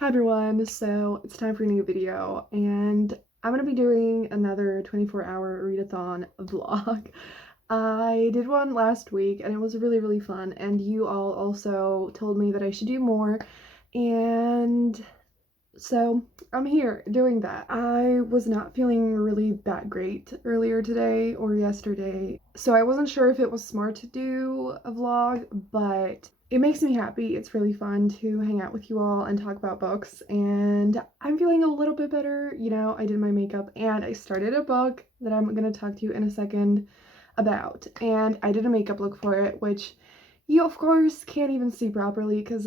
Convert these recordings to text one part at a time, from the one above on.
Hi everyone, so it's time for a new video and I'm going to be doing another 24-hour readathon vlog. I did one last week and it was really fun, and you all also told me that I should do more, and so I'm here doing that. I was not feeling really that great earlier today or yesterday, so I wasn't sure if it was smart to do a vlog, but it makes me happy. It's really fun to hang out with you all and talk about books, and I'm feeling a little bit better. You know, I did my makeup and I started a book that I'm gonna talk to you in a second about, and I did a makeup look for it, which you of course can't even see properly because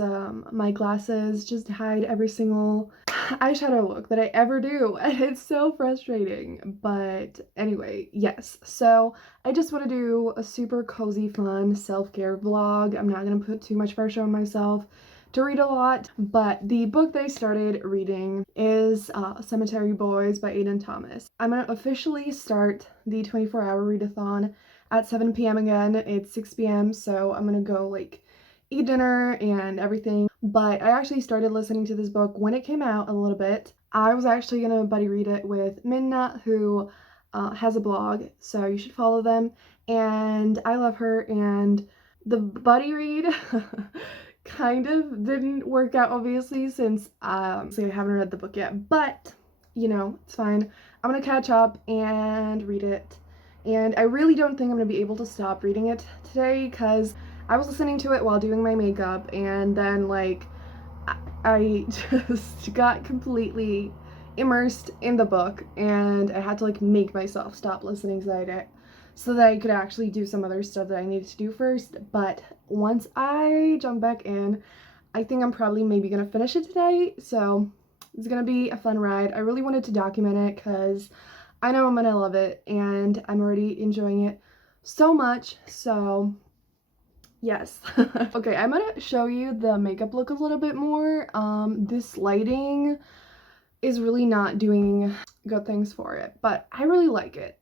my glasses just hide every single eyeshadow look that I ever do, and it's so frustrating. But anyway, yes, so I just want to do a super cozy, fun self-care vlog. I'm not gonna put too much pressure on myself to read a lot, but the book that I started reading is Cemetery Boys by Aidan Thomas. I'm gonna officially start the 24-hour readathon at 7 p.m. again. It's 6 p.m. so I'm gonna go like eat dinner and everything. But I actually started listening to this book when it came out a little bit. I was actually gonna buddy read it with Minna, who has a blog, so you should follow them, and I love her. And the buddy read kind of didn't work out, obviously, since I haven't read the book yet, but you know, it's fine. I'm gonna catch up and read it, and I really don't think I'm gonna be able to stop reading it today because I was listening to it while doing my makeup, and then like I just got completely immersed in the book, and I had to like make myself stop listening so that I could actually do some other stuff that I needed to do first. But once I jump back in, I think I'm probably maybe gonna finish it today, so it's gonna be a fun ride. I really wanted to document it because I know I'm gonna love it, and I'm already enjoying it so much, so yes. Okay, I'm gonna show you the makeup look a little bit more. This lighting is really not doing good things for it, but I really like it.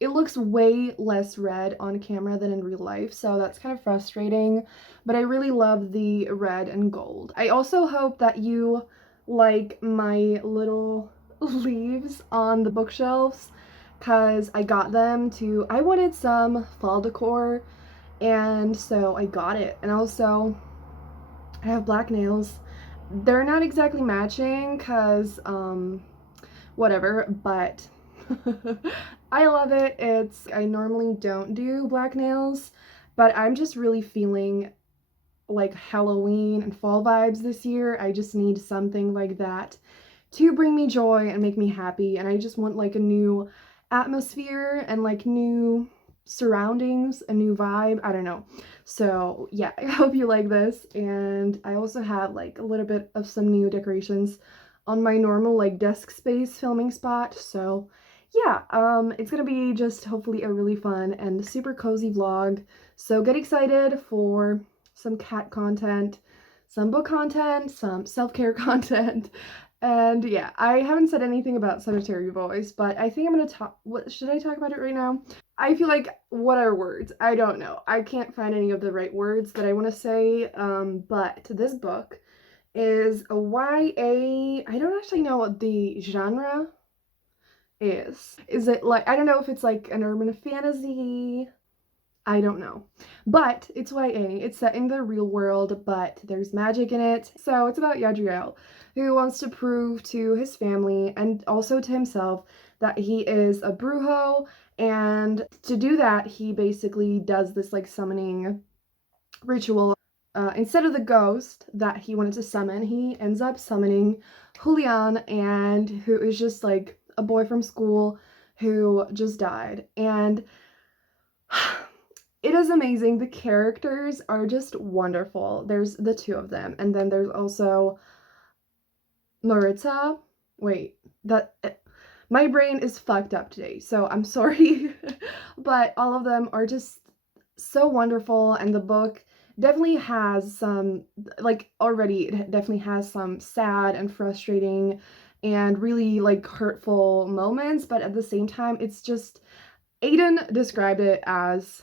It looks way less red on camera than in real life, so that's kind of frustrating, but I really love the red and gold. I also hope that you like my little leaves on the bookshelves, because I got them to, I wanted some fall decor, and so I got it. And also, I have black nails. They're not exactly matching because, whatever, but I love it. I normally don't do black nails, but I'm just really feeling like Halloween and fall vibes this year. I just need something like that to bring me joy and make me happy, and I just want like a new atmosphere and like new surroundings, a new vibe. I don't know. So yeah, I hope you like this. And I also have like a little bit of some new decorations on my normal like desk space filming spot. So yeah, it's gonna be just hopefully a really fun and super cozy vlog. So get excited for some cat content, some book content, some self-care content. And yeah, I haven't said anything about Cemetery Boys, but I think I'm gonna talk. What should I talk about it right now? I feel like, what are words? I don't know. I can't find any of the right words that I want to say. But this book is a YA. I don't actually know what the genre is. Is it like, I don't know if it's like an urban fantasy. I don't know. But it's YA. It's set in the real world, but there's magic in it. So it's about Yadriel, who wants to prove to his family and also to himself that he is a brujo. And to do that, he basically does this like summoning ritual. Instead of the ghost that he wanted to summon, he ends up summoning Julian, and who is just like a boy from school who just died. And it is amazing. The characters are just wonderful. There's the two of them, and then there's also Maritza. Wait, that my brain is fucked up today, so I'm sorry. But all of them are just so wonderful, and the book definitely has some, like, already it definitely has some sad and frustrating and really like hurtful moments, but at the same time it's just, Aidan described it as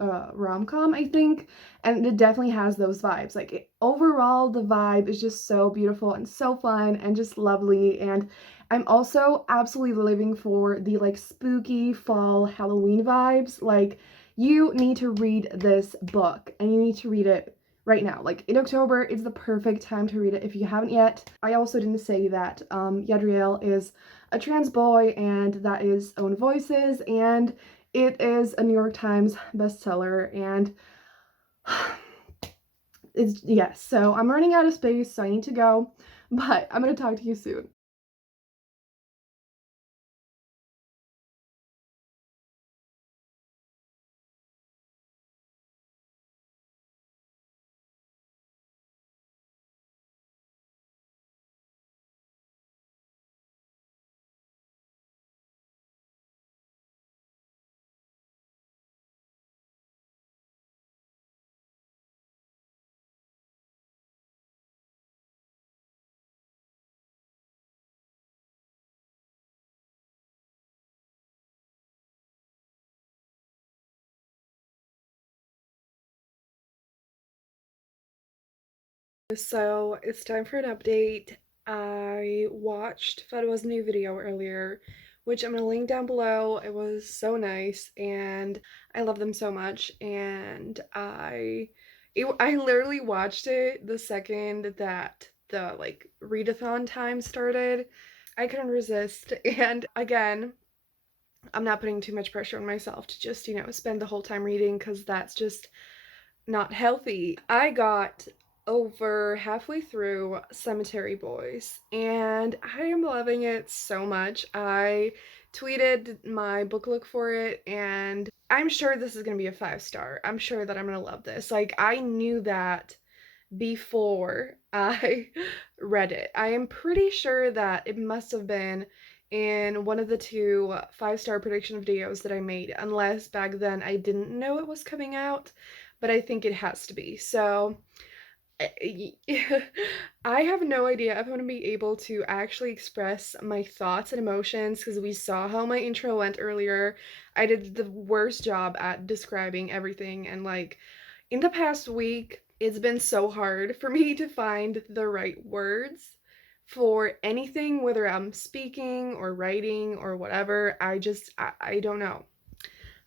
rom-com, I think, and it definitely has those vibes. Like overall, the vibe is just so beautiful and so fun and just lovely. And I'm also absolutely living for the like spooky fall Halloween vibes. Like you need to read this book and you need to read it right now. Like in October is the perfect time to read it if you haven't yet. I also didn't say that Yadriel is a trans boy and that is Own Voices, and it is a New York Times bestseller, and it's, yes, so I'm running out of space, so I need to go, but I'm gonna talk to you soon. So it's time for an update. I watched Fadwa's new video earlier, which I'm gonna link down below. It was so nice and I love them so much. And I literally watched it the second that the like readathon time started. I couldn't resist. And again, I'm not putting too much pressure on myself to just, spend the whole time reading because that's just not healthy. I got over halfway through Cemetery Boys and I am loving it so much. I tweeted my book look for it and I'm sure this is gonna be a 5-star. I'm sure that I'm gonna love this. Like, I knew that before I read it. I am pretty sure that it must have been in one of the two 5-star prediction videos that I made, unless back then I didn't know it was coming out, but I think it has to be. So I have no idea if I'm going to be able to actually express my thoughts and emotions because we saw how my intro went earlier. I did the worst job at describing everything, and like in the past week, it's been so hard for me to find the right words for anything, whether I'm speaking or writing or whatever. I don't know.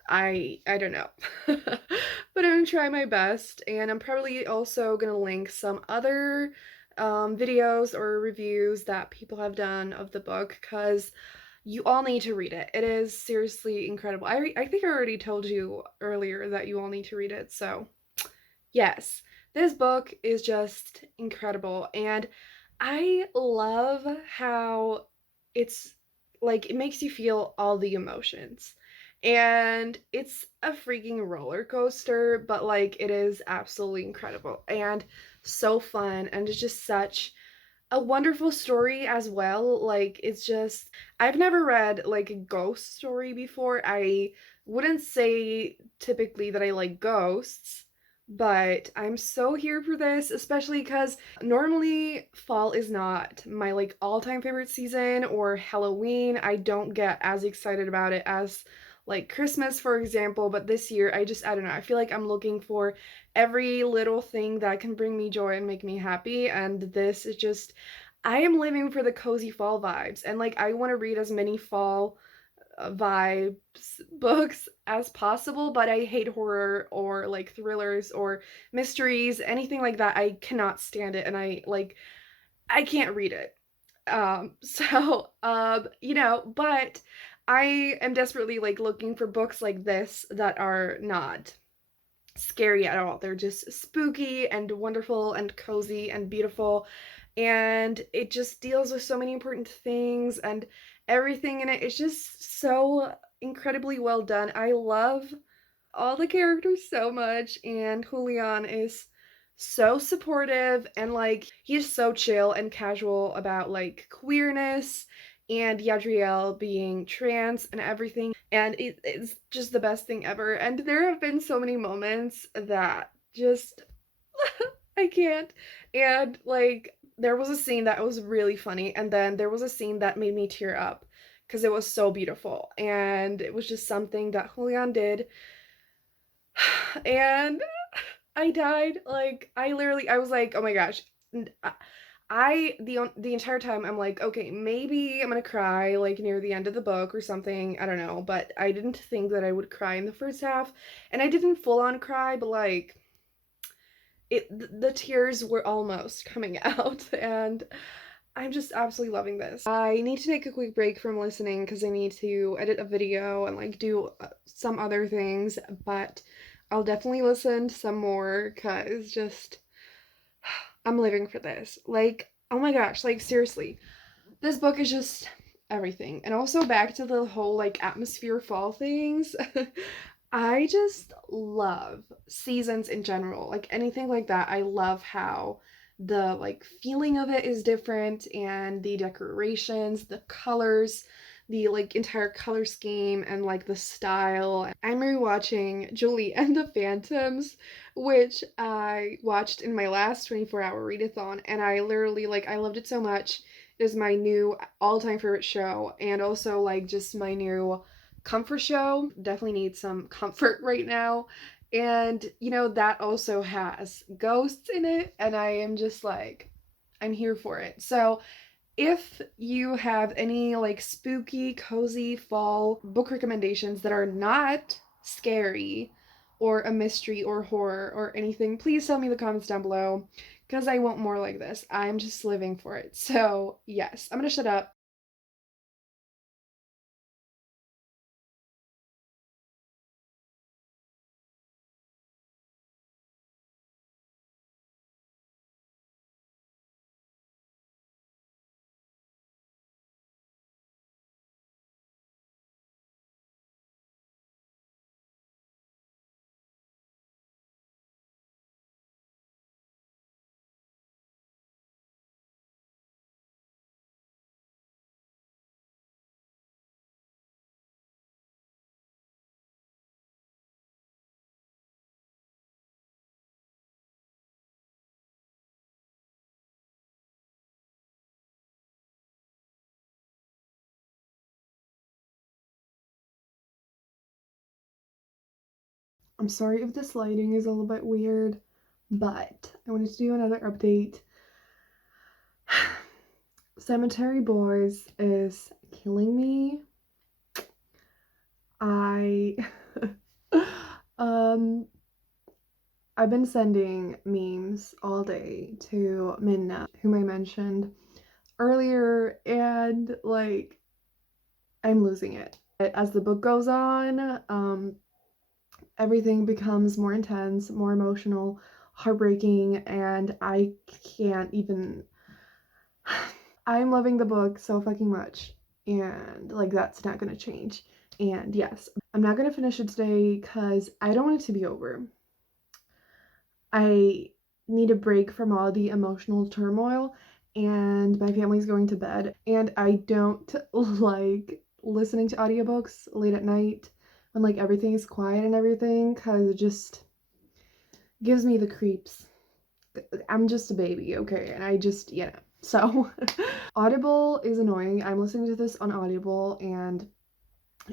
I don't know. But I'm gonna try my best, and I'm probably also gonna link some other videos or reviews that people have done of the book because you all need to read it. It is seriously incredible. I think I already told you earlier that you all need to read it, so yes, this book is just incredible, and I love how it's like it makes you feel all the emotions. And it's a freaking roller coaster, but like it is absolutely incredible and so fun, and it's just such a wonderful story as well. Like, it's just, I've never read like a ghost story before. I wouldn't say typically that I like ghosts, but I'm so here for this, especially because normally fall is not my like all-time favorite season, or Halloween. I don't get as excited about it as like Christmas, for example, but this year I don't know, I feel like I'm looking for every little thing that can bring me joy and make me happy, and this is just, I am living for the cozy fall vibes, and like I want to read as many fall vibes books as possible, but I hate horror or like thrillers or mysteries, anything like that. I cannot stand it, and I can't read it. But I am desperately like looking for books like this that are not scary at all. They're just spooky and wonderful and cozy and beautiful, and it just deals with so many important things, and everything in it is just so incredibly well done. I love all the characters so much, and Julian is so supportive, and like he's so chill and casual about like queerness and Yadriel being trans and everything, and it's just the best thing ever. And there have been so many moments that just I can't. And like there was a scene that was really funny, and then there was a scene that made me tear up because it was so beautiful, and it was just something that Julian did And I died. Like, I was like, oh my gosh. The entire time I'm like, okay, maybe I'm gonna cry like near the end of the book or something. I don't know, but I didn't think that I would cry in the first half, and I didn't full on cry, but like the tears were almost coming out, and I'm just absolutely loving this. I need to take a quick break from listening because I need to edit a video and like do some other things, but I'll definitely listen to some more because just I'm living for this. Like, oh my gosh, like seriously, this book is just everything. And also back to the whole like atmosphere fall things. I just love seasons in general. Like anything like that. I love how the like feeling of it is different and the decorations, the colors, the like entire color scheme and like the style. I'm rewatching Julie and the Phantoms, which I watched in my last 24-hour readathon, and I literally like I loved it so much. It is my new all-time favorite show, and also like just my new comfort show. Definitely need some comfort right now. And you know, that also has ghosts in it, and I am just like, I'm here for it. So if you have any like spooky, cozy fall book recommendations that are not scary or a mystery or horror or anything, please tell me in the comments down below because I want more like this. I'm just living for it. So, yes, I'm gonna shut up. I'm sorry if this lighting is a little bit weird, but I wanted to do another update. Cemetery Boys is killing me. I um I've been sending memes all day to Minna, whom I mentioned earlier, and like I'm losing it. As the book goes on, everything becomes more intense, more emotional, heartbreaking, and I can't even. I'm loving the book so fucking much, and like that's not gonna change. And yes, I'm not gonna finish it today because I don't want it to be over. I need a break from all the emotional turmoil, and my family's going to bed, and I don't like listening to audiobooks late at night when like everything is quiet and everything because it just gives me the creeps. I'm just a baby, okay, and I just, so Audible is annoying. I'm listening to this on Audible and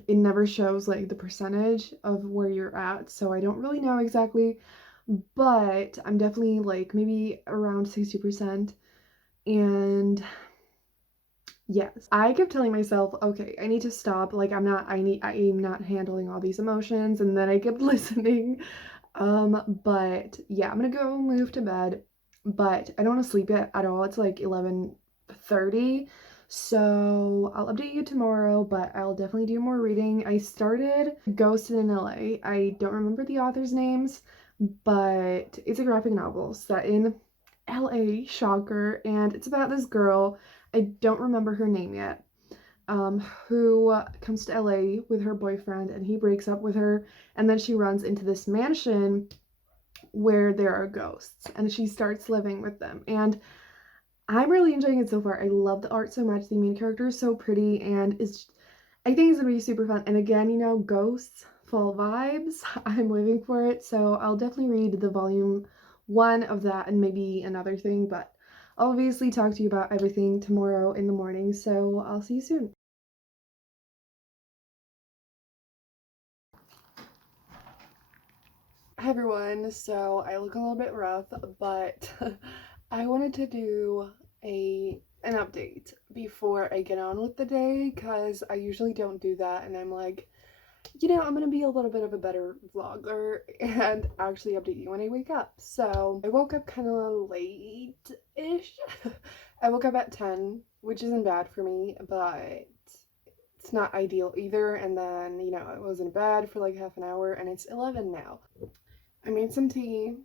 it never shows like the percentage of where you're at, so I don't really know exactly, but I'm definitely like maybe around 60%. And yes, I kept telling myself, okay, I need to stop. Like I'm not handling all these emotions, and then I kept listening. But yeah, I'm gonna go move to bed, but I don't want to sleep yet at all. It's like 11:30. So I'll update you tomorrow, but I'll definitely do more reading. I started Ghosted in LA. I don't remember the author's names, but it's a graphic novel set in LA, shocker, and it's about this girl. I don't remember her name yet. Who comes to LA with her boyfriend and he breaks up with her, and then she runs into this mansion where there are ghosts and she starts living with them. And I'm really enjoying it so far. I love the art so much. The main character is so pretty, and I think it's gonna be super fun. And again, you know, ghosts, fall vibes. I'm living for it. So I'll definitely read the volume 1 of that and maybe another thing, but I'll obviously talk to you about everything tomorrow in the morning. So I'll see you soon. Hi everyone, so I look a little bit rough, but I wanted to do an update before I get on with the day because I usually don't do that, and I'm like, I'm gonna be a little bit of a better vlogger and actually update you when I wake up. So I woke up kind of late-ish. I woke up at 10, which isn't bad for me, but it's not ideal either. And then, I was in bed for like half an hour and it's 11 now. I made some tea,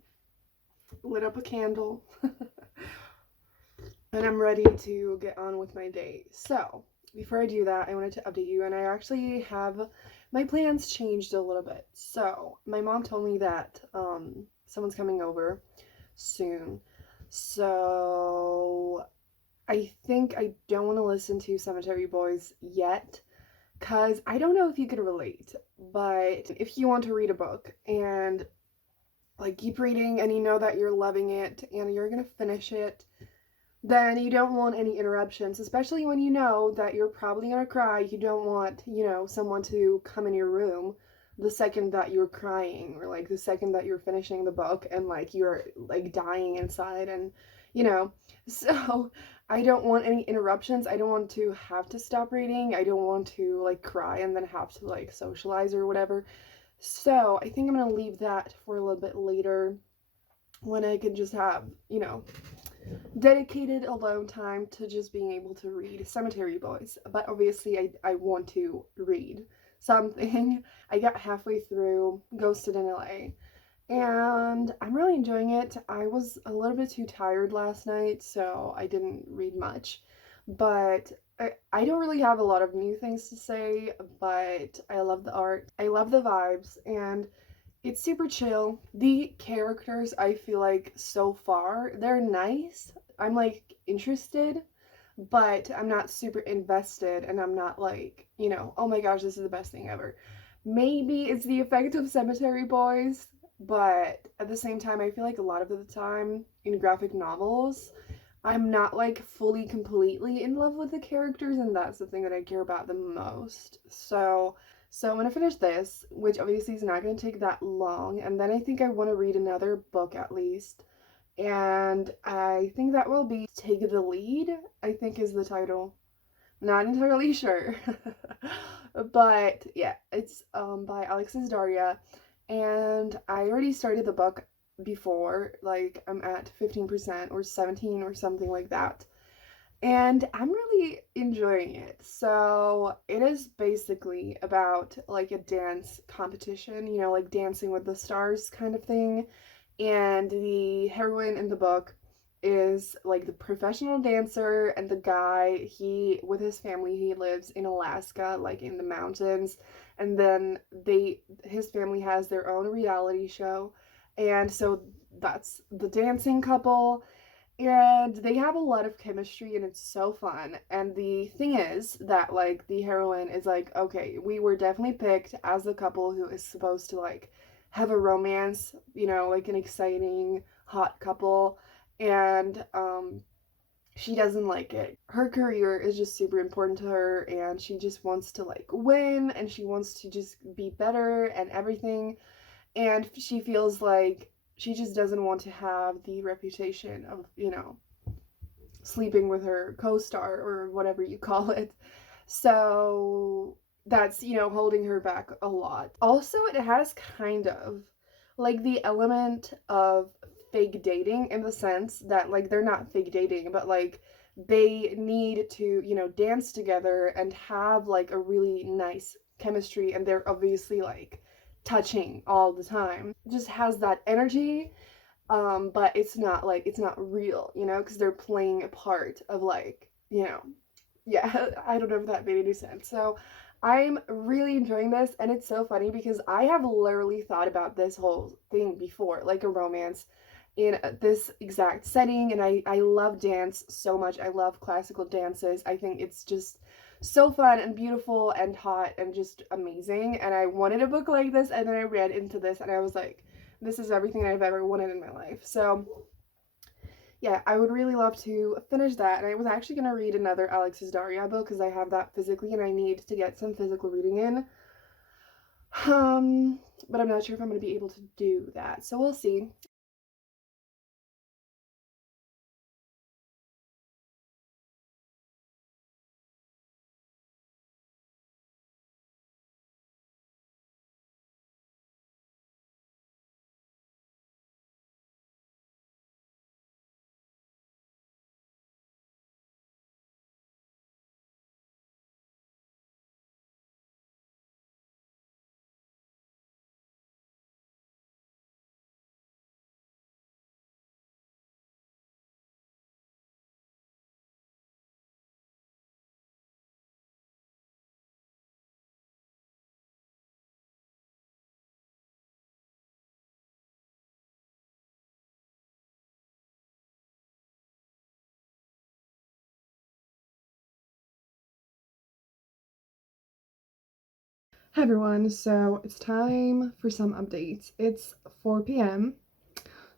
lit up a candle, and I'm ready to get on with my day. So, before I do that, I wanted to update you, and I actually have my plans changed a little bit. So, my mom told me that someone's coming over soon. So, I think I don't want to listen to Cemetery Boys yet, because I don't know if you can relate, but if you want to read a book and like keep reading and you know that you're loving it and you're gonna finish it, then you don't want any interruptions, especially when you know that you're probably gonna cry. You don't want, someone to come in your room the second that you're crying, or like the second that you're finishing the book and like you're like dying inside, and so I don't want any interruptions. I don't want to have to stop reading. I don't want to like cry and then have to like socialize or whatever. So I think I'm gonna leave that for a little bit later when I can just have, dedicated alone time to just being able to read Cemetery Boys. But obviously I want to read something. I got halfway through Ghosted in LA and I'm really enjoying it. I was a little bit too tired last night, so I didn't read much. But I don't really have a lot of new things to say, but I love the art, I love the vibes, and it's super chill. The characters, I feel like so far, they're nice. I'm like interested, but I'm not super invested, and I'm not like, oh my gosh, this is the best thing ever. Maybe it's the effect of Cemetery Boys, but at the same time, I feel like a lot of the time in graphic novels, I'm not like fully completely in love with the characters, and that's the thing that I care about the most. So I'm gonna finish this, which obviously is not gonna take that long, and then I think I want to read another book at least, and I think that will be Take the Lead, I think is the title. Not entirely sure. But yeah, it's by Alexis Daria, and I already started the book before, like I'm at 15% or 17 or something like that, and I'm really enjoying it. So it is basically about like a dance competition, like Dancing with the Stars kind of thing, and the heroine in the book is like the professional dancer, and the guy, he with his family, he lives in Alaska, like in the mountains, and then his family has their own reality show, and so that's the dancing couple, and they have a lot of chemistry and it's so fun. And the thing is that like the heroine is like, okay, we were definitely picked as the couple who is supposed to like have a romance, like an exciting hot couple, and she doesn't like it. Her career is just super important to her, and she just wants to like win, and she wants to just be better and everything, and she feels like she just doesn't want to have the reputation of, sleeping with her co-star or whatever you call it. So that's, holding her back a lot. Also, it has kind of like the element of fake dating, in the sense that like they're not fake dating, but like they need to, dance together and have like a really nice chemistry, and they're obviously like touching all the time. It just has that energy, but it's not like, it's not real, because they're playing a part of like, yeah. I don't know if that made any sense. So I'm really enjoying this, and it's so funny because I have literally thought about this whole thing before, like a romance in this exact setting, and I love dance so much. I love classical dances. I think it's just so fun and beautiful and hot and just amazing, and I wanted a book like this, and then I read into this and I was like, this is everything I've ever wanted in my life. So yeah, I would really love to finish that, and I was actually going to read another Alexis Daria book because I have that physically and I need to get some physical reading in. But I'm not sure if I'm going to be able to do that, so we'll see. Hi everyone, so it's time for some updates. It's 4 p.m.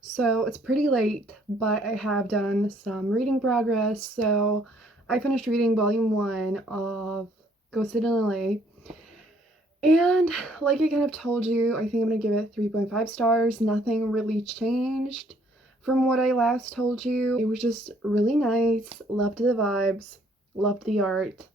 So it's pretty late, but I have done some reading progress. So I finished reading volume 1 of Ghosted in LA. And like I kind of told you, I think I'm gonna give it 3.5 stars. Nothing really changed from what I last told you. It was just really nice, loved the vibes, loved the art.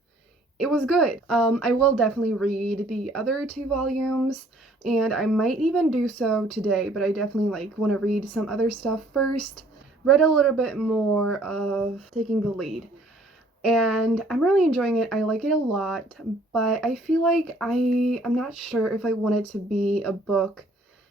It was good. I will definitely read the other 2 volumes, and I might even do so today, but I definitely want to read some other stuff first. Read a little bit more of Taking the Lead, and I'm really enjoying it. I like it a lot, but I feel like I'm not sure if I want it to be a book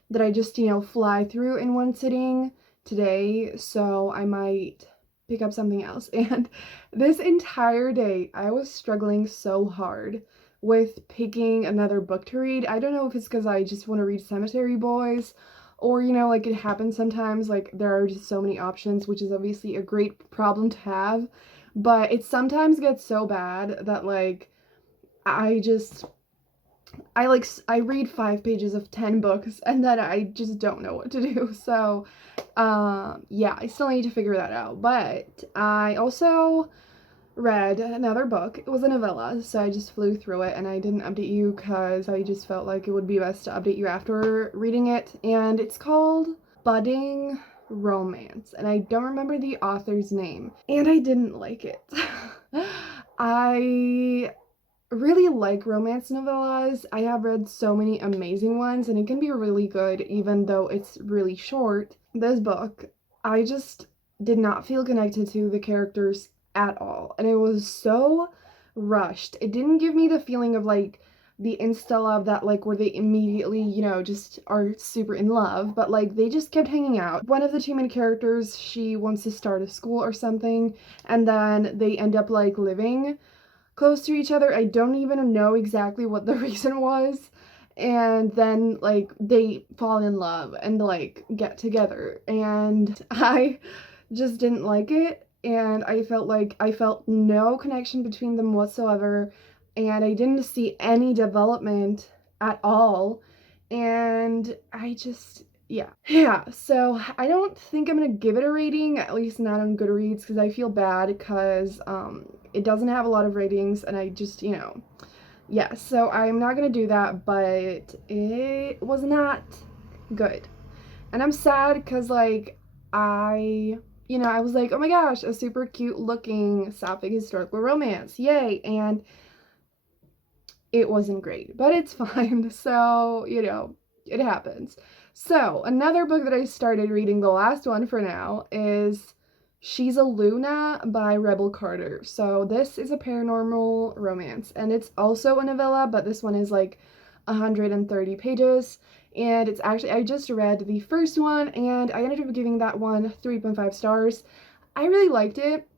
that I just, fly through in one sitting today, so I might pick up something else. And this entire day, I was struggling so hard with picking another book to read. I don't know if it's because I just want to read Cemetery Boys, or, it happens sometimes, there are just so many options, which is obviously a great problem to have, but it sometimes gets so bad that, I just I read 5 pages of 10 books and then I just don't know what to do. So, yeah, I still need to figure that out. But I also read another book. It was a novella, so I just flew through it and I didn't update you because I just felt like it would be best to update you after reading it. And it's called Budding Romance, and I don't remember the author's name. And I didn't like it. I really like romance novellas. I have read so many amazing ones, and it can be really good even though it's really short. This book, I just did not feel connected to the characters at all, and it was so rushed. It didn't give me the feeling of the insta love that where they immediately, just are super in love, but they just kept hanging out. One of the 2 main characters, she wants to start a school or something, and then they end up living close to each other. I don't even know exactly what the reason was. And then they fall in love and get together. And I just didn't like it. And I felt no connection between them whatsoever. And I didn't see any development at all. And I just, yeah, so I don't think I'm gonna give it a rating, at least not on Goodreads, because I feel bad because it doesn't have a lot of ratings, and I just, yeah, so I'm not gonna do that, but it was not good. And I'm sad because I was like, oh my gosh, a super cute looking sapphic historical romance, yay. And it wasn't great, but it's fine. So, it happens. So, another book that I started reading, the last one for now, is She's a Luna by Rebel Carter. So, this is a paranormal romance, and it's also a novella, but this one is 130 pages. And it's actually, I just read the first one, and I ended up giving that one 3.5 stars. I really liked it.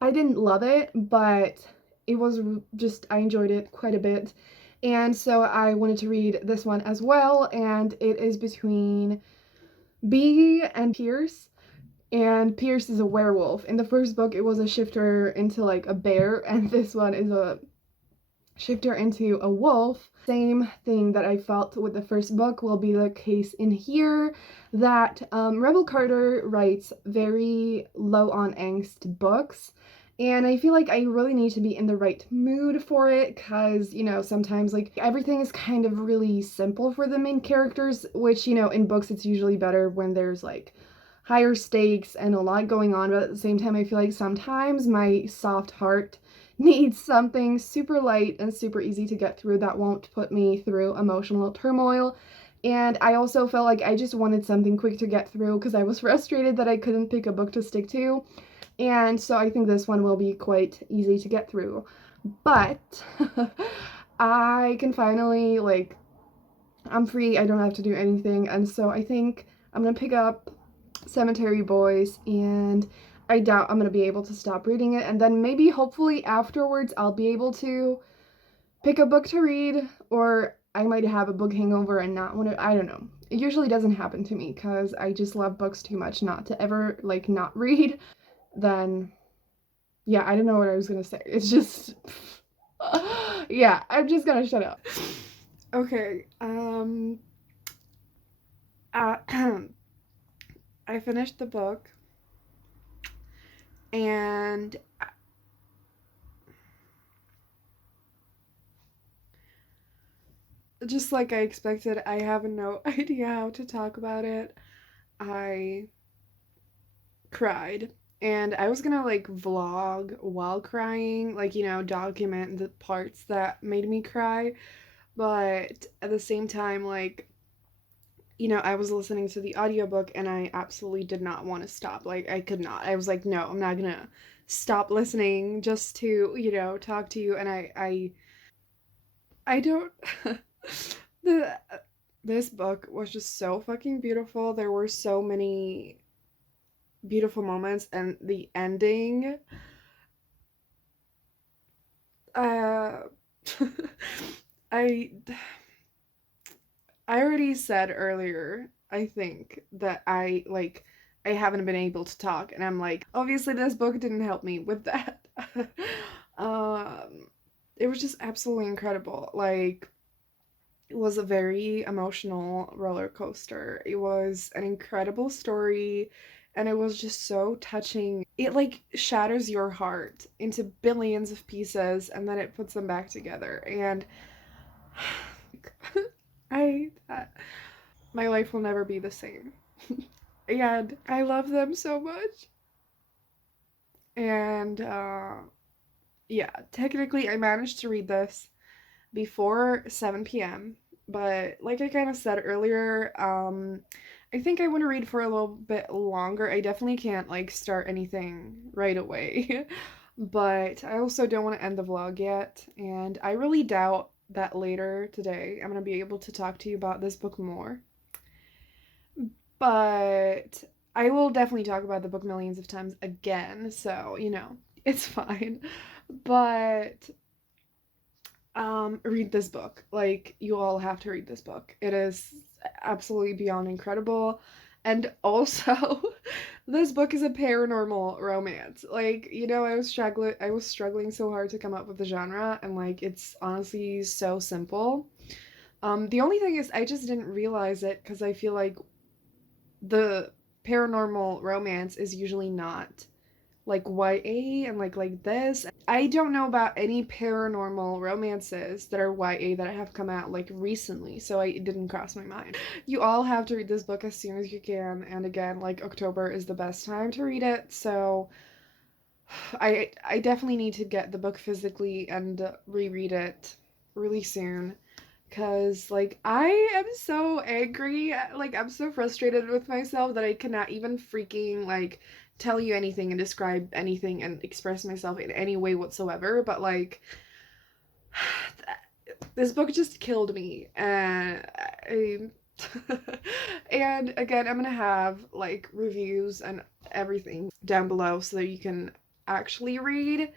I didn't love it, but it was just, I enjoyed it quite a bit. And so I wanted to read this one as well, and it is between Bee and Pierce. And Pierce is a werewolf. In the first book, it was a shifter into a bear, and this one is a shifter into a wolf. Same thing that I felt with the first book will be the case in here, that Rebel Carter writes very low on angst books, And I feel like I really need to be in the right mood for it because, you know, sometimes like everything is kind of really simple for the main characters, which, you know, in books it's usually better when there's like higher stakes and a lot going on. But at the same time, I feel like sometimes my soft heart needs something super light and super easy to get through that won't put me through emotional turmoil. And I also felt like I just wanted something quick to get through because I was frustrated that I couldn't pick a book to stick to. And so I think this one will be quite easy to get through. But I can finally, like, I'm free, I don't have to do anything. And so I think I'm gonna pick up Cemetery Boys, and I doubt I'm gonna be able to stop reading it. And then maybe, hopefully, afterwards, I'll be able to pick a book to read, or I might have a book hangover and not want to. I don't know. It usually doesn't happen to me because I just love books too much not to ever, like, not read. Then yeah, I don't know what I was gonna say. It's just, yeah, I'm just gonna shut up. Okay, uh, I finished the book, and just like I expected, I have no idea how to talk about it. I cried. And I was gonna like vlog while crying, like, you know, document the parts that made me cry. But at the same time, like, you know, I was listening to the audiobook and I absolutely did not want to stop. Like, I could not. I was like, no, I'm not gonna stop listening just to, you know, talk to you. And I don't. the This book was just so fucking beautiful. There were so many beautiful moments, and the ending, uh, I I already said earlier, I think, that I haven't been able to talk, and I'm like, obviously this book didn't help me with that. um it was just absolutely incredible. Like, it was a very emotional roller coaster. It was an incredible story, and it was just so touching. It like shatters your heart into billions of pieces and then it puts them back together. And I my life will never be the same. And I love them so much. And yeah, technically I managed to read this before 7 p.m. But like I kind of said earlier, I think I want to read for a little bit longer. I definitely can't like start anything right away. But I also don't want to end the vlog yet, and I really doubt that later today I'm going to be able to talk to you about this book more. But I will definitely talk about the book millions of times again, so, you know, it's fine. But read this book. Like, you all have to read this book. It is absolutely beyond incredible. And also, this book is a paranormal romance. Like, you know, I was struggling so hard to come up with the genre, and like it's honestly so simple. The only thing is I just didn't realize it because I feel like the paranormal romance is usually not like YA and like this. I don't know about any paranormal romances that are YA that have come out like recently, so it didn't cross my mind. You all have to read this book as soon as you can, and again, like October is the best time to read it, so I definitely need to get the book physically and reread it really soon. Cause like I am so angry, like I'm so frustrated with myself that I cannot even freaking like tell you anything and describe anything and express myself in any way whatsoever. But like this book just killed me, and and again, I'm gonna have like reviews and everything down below so that you can actually read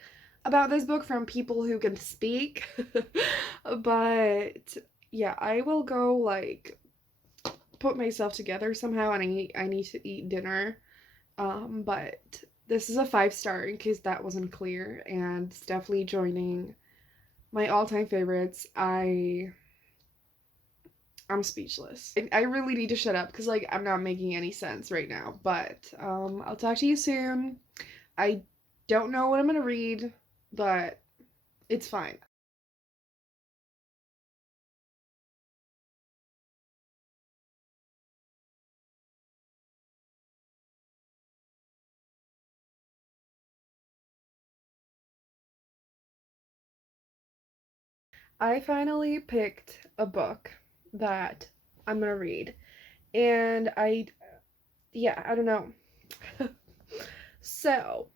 about this book from people who can speak. But yeah, I will go like put myself together somehow, and I need to eat dinner. But this is a 5 star in case that wasn't clear, and it's definitely joining my all-time favorites. I'm speechless. I really need to shut up because like I'm not making any sense right now. But I'll talk to you soon. I Don't know what I'm gonna read, but it's fine. I finally picked a book that I'm gonna read. And I don't know. So,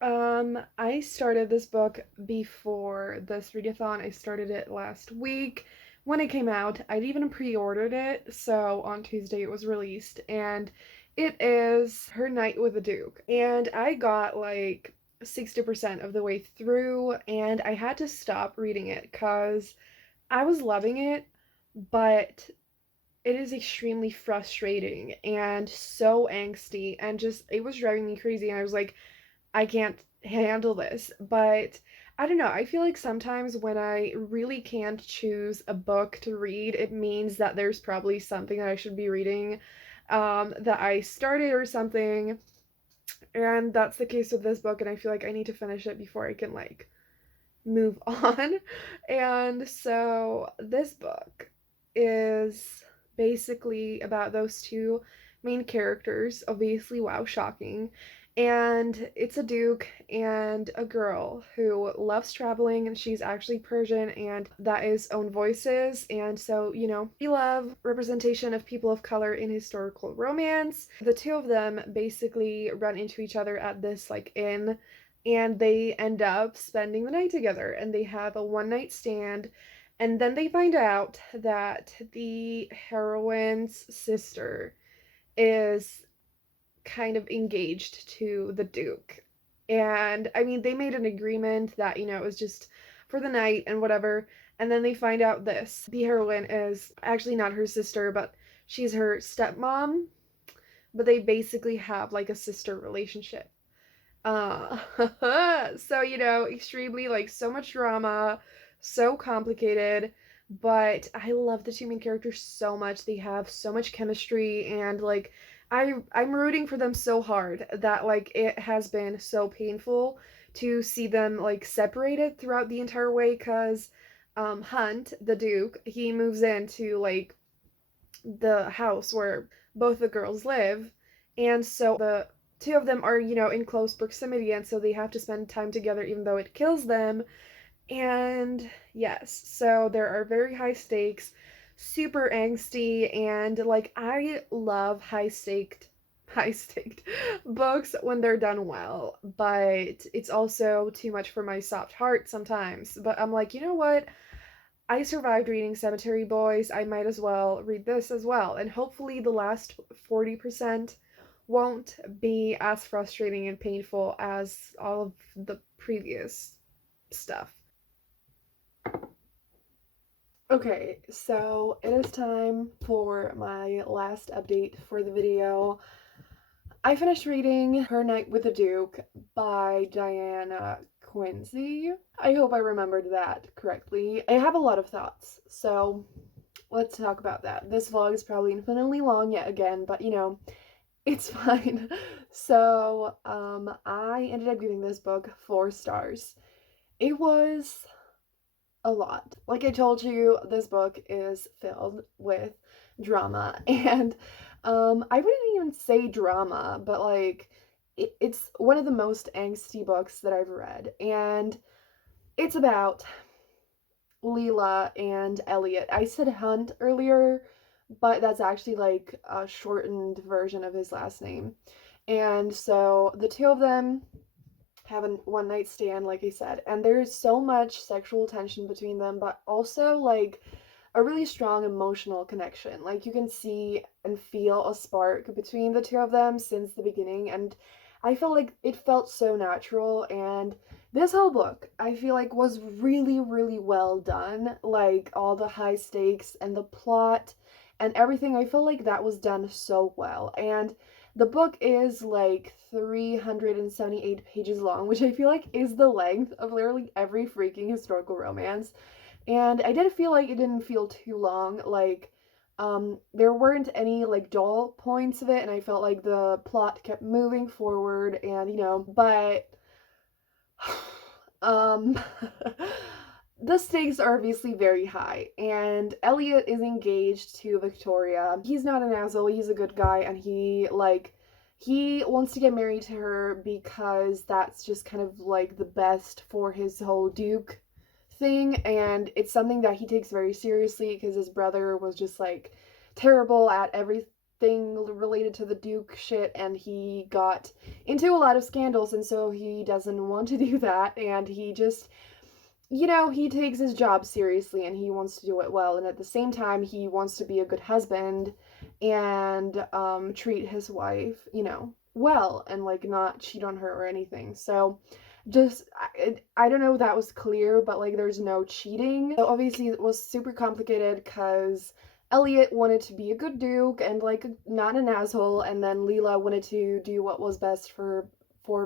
I started this book before this readathon. I started it last week when it came out. I'd even pre-ordered it, so on Tuesday it was released, and it is Her Night with the Duke. And I got like 60% of the way through, and I had to stop reading it because I was loving it, but it is extremely frustrating and so angsty, and just it was driving me crazy, and I was like, I can't handle this. But I don't know, I feel like sometimes when I really can't choose a book to read, it means that there's probably something that I should be reading, that I started or something. And that's the case with this book, and I feel like I need to finish it before I can like move on. And so this book is basically about those two main characters. Obviously, wow, shocking. And it's a duke and a girl who loves traveling, and she's actually Persian, and that is own voices. And so, we love representation of people of color in historical romance. The two of them basically run into each other at this like inn, and they end up spending the night together, and they have a one night stand. And then they find out that the heroine's sister is kind of engaged to the duke. And I mean, they made an agreement that, it was just for the night and whatever. And then they find out this: the heroine is actually not her sister, but she's her stepmom. But they basically have like a sister relationship. Uh, so, extremely like so much drama, so complicated, but I love the two main characters so much. They have so much chemistry, and like I'm rooting for them so hard that like it has been so painful to see them like separated throughout the entire way, cuz Hunt, the Duke, he moves into like the house where both the girls live. And so the two of them are, in close proximity, and so they have to spend time together even though it kills them. And yes, so there are very high stakes, super angsty, and like I love high staked books when they're done well, but it's also too much for my soft heart sometimes. But I'm like, you know what? I survived reading Cemetery Boys. I might as well read this as well. And hopefully, the last 40% won't be as frustrating and painful as all of the previous stuff. Okay, so it is time for my last update for the video. I finished reading Her Night with the Duke by Diana Quincy. I hope I remembered that correctly. I have a lot of thoughts, so let's talk about that. This vlog is probably infinitely long yet again, but it's fine. So, I ended up giving this book 4 stars. It was a lot. Like I told you, this book is filled with drama, and I wouldn't even say drama, but like it's one of the most angsty books that I've read, and it's about Leela and Elliot. I said Hunt earlier, but that's actually like a shortened version of his last name. And so the two of them have a one night stand, like I said, and there's so much sexual tension between them, but also like a really strong emotional connection. Like you can see and feel a spark between the two of them since the beginning, and I felt like it felt so natural. And this whole book, I feel like, was really, really well done. Like all the high stakes and the plot and everything, I feel like that was done so well. And the book is like 378 pages long, which I feel like is the length of literally every freaking historical romance. And I did feel like it didn't feel too long. Like, there weren't any like dull points of it, and I felt like the plot kept moving forward, and but Um, the stakes are obviously very high, and Elliot is engaged to Victoria. He's not an asshole, he's a good guy, and he wants to get married to her because that's just kind of like the best for his whole Duke thing, and it's something that he takes very seriously because his brother was just like terrible at everything related to the Duke shit, and he got into a lot of scandals, and so he doesn't want to do that, and he just, he takes his job seriously and he wants to do it well, and at the same time he wants to be a good husband and treat his wife, well, and like not cheat on her or anything. So just I don't know if that was clear, but like there's no cheating. So obviously it was super complicated because Elliot wanted to be a good duke and like not an asshole, and then Leela wanted to do what was best for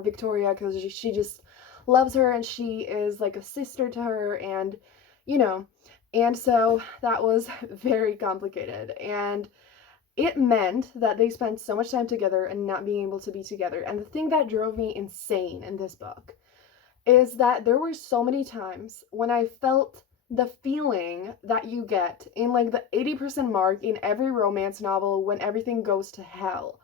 Victoria because she just loves her and she is like a sister to her, and you know and so that was very complicated, and it meant that they spent so much time together and not being able to be together. And the thing that drove me insane in this book is that there were so many times when I felt the feeling that you get in like the 80% mark in every romance novel when everything goes to hell.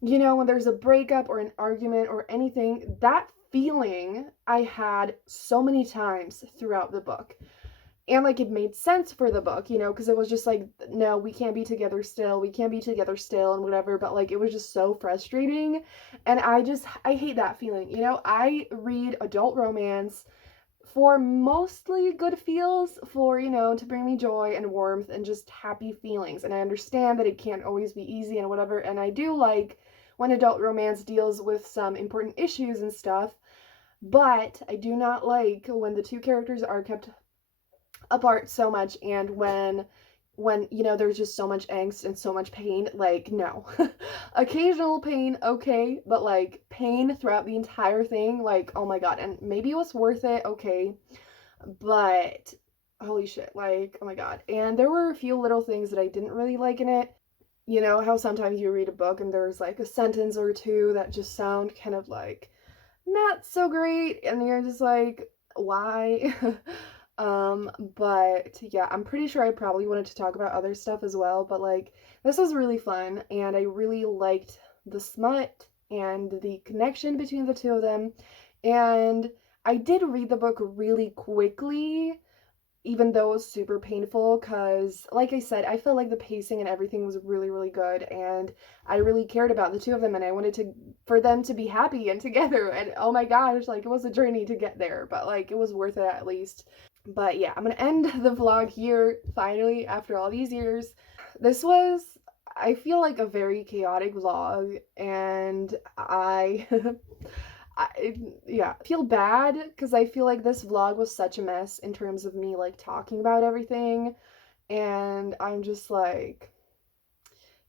When there's a breakup or an argument or anything, that feeling I had so many times throughout the book. And like it made sense for the book, because it was just like, no, we can't be together still, and whatever, but like it was just so frustrating. And I hate that feeling. I read adult romance for mostly good feels, for to bring me joy and warmth and just happy feelings, and I understand that it can't always be easy and whatever, and I do like when adult romance deals with some important issues and stuff, but I do not like when the two characters are kept apart so much, and when there's just so much angst and so much pain. Like, no. Occasional pain, okay, but like pain throughout the entire thing, like, oh my god. And maybe it was worth it, okay, but holy shit, like, oh my god. And there were a few little things that I didn't really like in it. How sometimes you read a book and there's like a sentence or two that just sound kind of like not so great, and you're just like, why? But yeah, I'm pretty sure I probably wanted to talk about other stuff as well, but like this was really fun, and I really liked the smut and the connection between the two of them. And I did read the book really quickly, even though it was super painful, because like I said, I felt like the pacing and everything was really, really good, and I really cared about the two of them, and I wanted to for them to be happy and together, and oh my gosh, like it was a journey to get there, but like it was worth it at least. But yeah, I'm gonna end the vlog here finally after all these years. This was, I feel like, a very chaotic vlog, and I yeah, feel bad because I feel like this vlog was such a mess in terms of me like talking about everything, and I'm just like,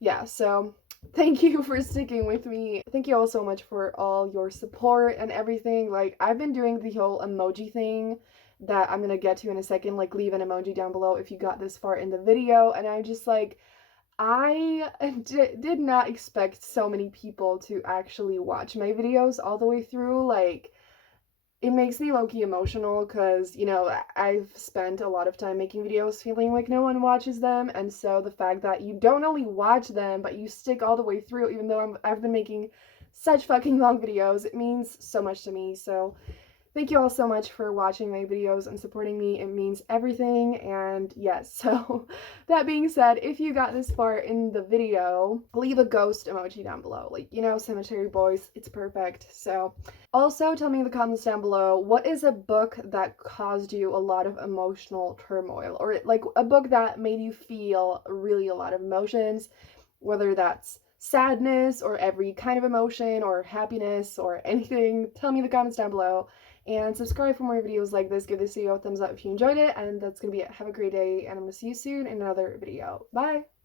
yeah, so thank you for sticking with me. Thank you all so much for all your support and everything. Like, I've been doing the whole emoji thing that I'm gonna get to in a second, like leave an emoji down below if you got this far in the video, and I'm just like, I did not expect so many people to actually watch my videos all the way through. Like, it makes me low-key emotional because, I've spent a lot of time making videos feeling like no one watches them, and so the fact that you don't only watch them, but you stick all the way through, even though I've been making such fucking long videos, it means so much to me. So thank you all so much for watching my videos and supporting me. It means everything. And yes, so that being said, if you got this far in the video, leave a ghost emoji down below. Like, Cemetery Boys, it's perfect. So also tell me in the comments down below, what is a book that caused you a lot of emotional turmoil, or like a book that made you feel really a lot of emotions, whether that's sadness or every kind of emotion or happiness or anything. Tell me in the comments down below, and subscribe for more videos like this. Give this video a thumbs up if you enjoyed it, and that's gonna be it. Have a great day, and I'm gonna see you soon in another video. Bye!